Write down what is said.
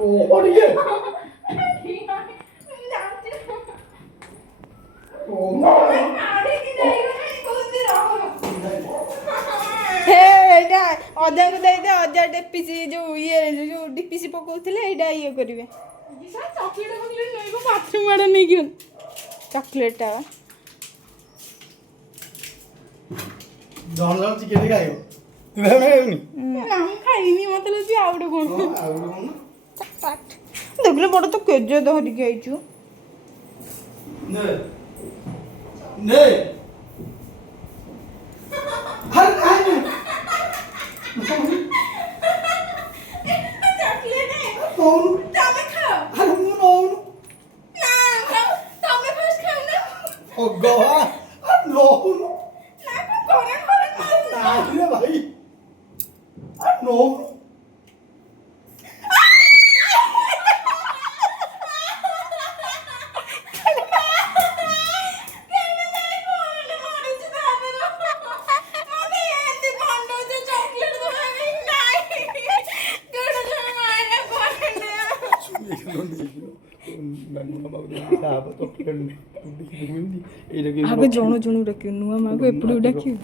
रोहड़िए ଏଇଟା ଅଜାଙ୍କୁ ଦେଇଦେ ଅଜା ଡିପିସି ଯୋଉ ଇଏ ଯୋଉ ଡିପିସି ପକଉଥିଲେ ଏଇଟା ଇଏ କରିବେ ବାଥରୁମ ଆଡେ ନେଇକି ଚକଲେଟଟା ଜଣ ଜଣ ଚିକେନ ଖାଇବ ତୁ ଖାଇବୁନି ମୁଁ ଖାଇନି ମତେ ଲାଗୁଛି ଆଉ ଗୋଟେ କଣ ଆଉ କଣ ଦେଖିଲେ ବଡ ତ କେଜେ ଧରିକି ଆଇଛୁ ନେ ନେ हर खाए चॉकलेट है कौन तमे खाओ हर मुंह नौन ना खाओ तमे फर्स्ट खाओ ना ओ गोवा हर नौन ना कोरे कोरे ना रे भाई हर नौन ଆଗ ଜଣ ଜଣକୁ ଡାକିବୁ ନୂଆ ମାଆକୁ ଏପଟକୁ ଡାକିବୁ